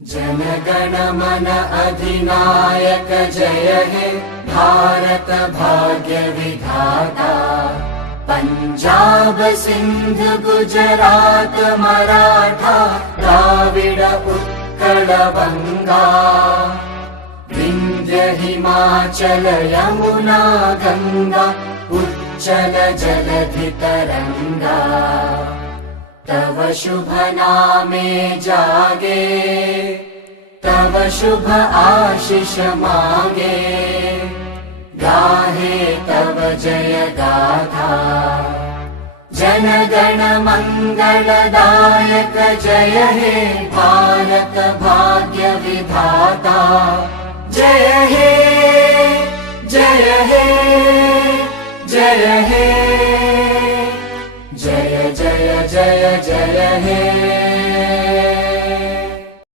जनगण मन अधिनायक जय हे भारत भाग्य विधाता। पंजाब सिंध गुजरात मराठा द्राविड उत्कल बंगा। विंध्य हिमाचल यमुना गंगा उच्चल जलधि तरंगा। तव शुभ नामे जागे तव शुभ आशीष मांगे। गाहे तव जय गाथा जनगण मंगलदायक जय हे भारत भाग्य विधाता। जय हे जय हे जय हे जय जय जय जय हे।